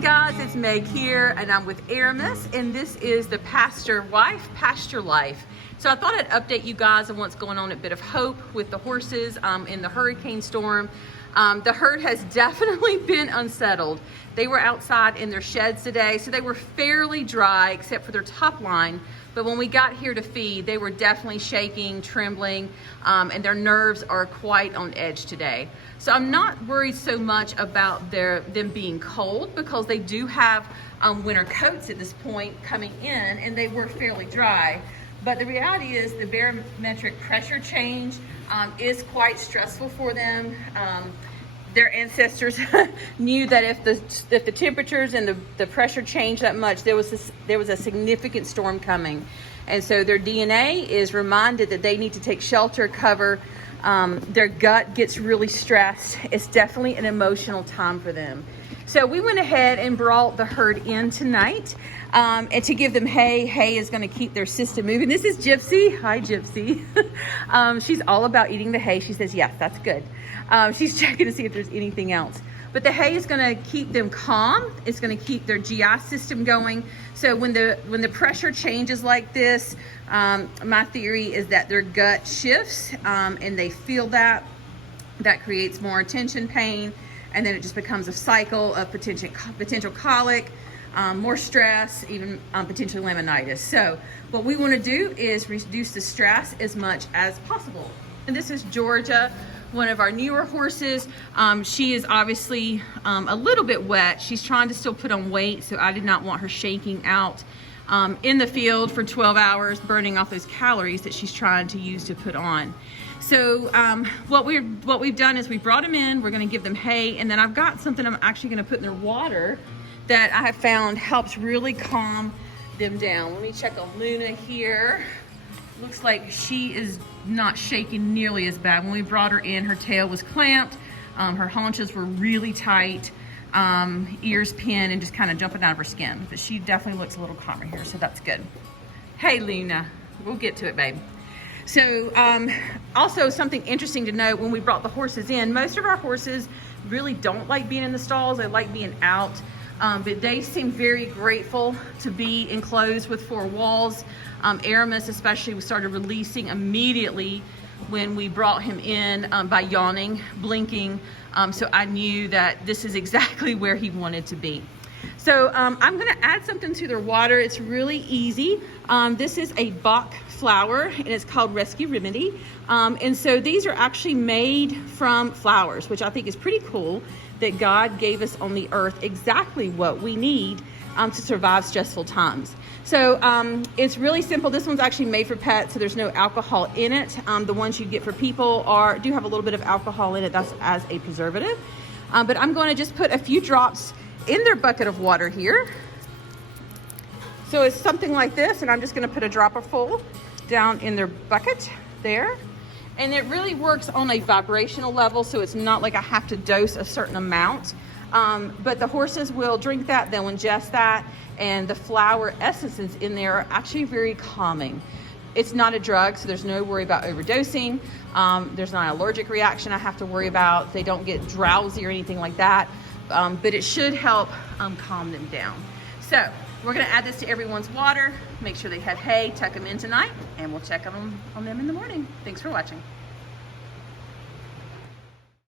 guys, it's Meg here, and I'm with Aramis, and this is the Pasture Life. So I thought I'd update you guys on what's going on at Bit of Hope with the horses in the hurricane storm. The herd has definitely been unsettled. They were outside in their sheds today, so they were fairly dry except for their top line. But when we got here to feed, they were definitely shaking, trembling, and their nerves are quite on edge today. So I'm not worried so much about them being cold, because they do have winter coats at this point coming in, and they were fairly dry. But the reality is the barometric pressure change is quite stressful for them. Their ancestors knew that if the temperatures and the pressure changed that much, there was a significant storm coming. And so their DNA is reminded that they need to take shelter, cover. Their gut gets really stressed. It's definitely an emotional time for them. So we went ahead and brought the herd in tonight, and to give them hay. Hay is going to keep their system moving. This is Gypsy. Hi, Gypsy. She's all about eating the hay. She says, yes, that's good. She's checking to see if there's anything else. But the hay is going to keep them calm. It's going to keep their GI system going. So when the pressure changes like this, my theory is that their gut shifts, and they feel that. That creates more tension, pain, and then it just becomes a cycle of potential colic, more stress, even potentially laminitis. So what we want to do is reduce the stress as much as possible. And this is Georgia, one of our newer horses. She is obviously a little bit wet. She's trying to still put on weight, so I did not want her shaking out in the field for 12 hours, burning off those calories that she's trying to use to put on. So what we've done is we brought them in. We're going to give them hay, and then I've got something I'm actually going to put in their water that I have found helps really calm them down. Let me check on Luna here. Looks like she is not shaking nearly as bad. When we brought her in, her tail was clamped, her haunches were really tight, ears pinned and just kind of jumping out of her skin. But she definitely looks a little calmer here, so that's good. Hey, Luna, we'll get to it, babe. So also something interesting to note, when we brought the horses in, most of our horses really don't like being in the stalls. They like being out, but they seem very grateful to be enclosed with four walls. Aramis especially started releasing immediately when we brought him in by yawning, blinking. So I knew that this is exactly where he wanted to be. So I'm gonna add something to their water. It's really easy. This is a Bach flower, and it's called Rescue Remedy. And so these are actually made from flowers, which I think is pretty cool, that God gave us on the earth exactly what we need to survive stressful times. So it's really simple. This one's actually made for pets, so there's no alcohol in it. The ones you get for people do have a little bit of alcohol in it. That's as a preservative. But I'm going to just put a few drops in their bucket of water here. So it's something like this, and I'm just going to put a dropper full down in their bucket there. And it really works on a vibrational level, so it's not like I have to dose a certain amount. But the horses will drink that, they'll ingest that, and the flower essences in there are actually very calming. It's not a drug, so there's no worry about overdosing. There's not an allergic reaction I have to worry about. They don't get drowsy or anything like that, but it should help calm them down. So we're gonna add this to everyone's water, make sure they have hay, tuck them in tonight, and we'll check on them in the morning. Thanks for watching.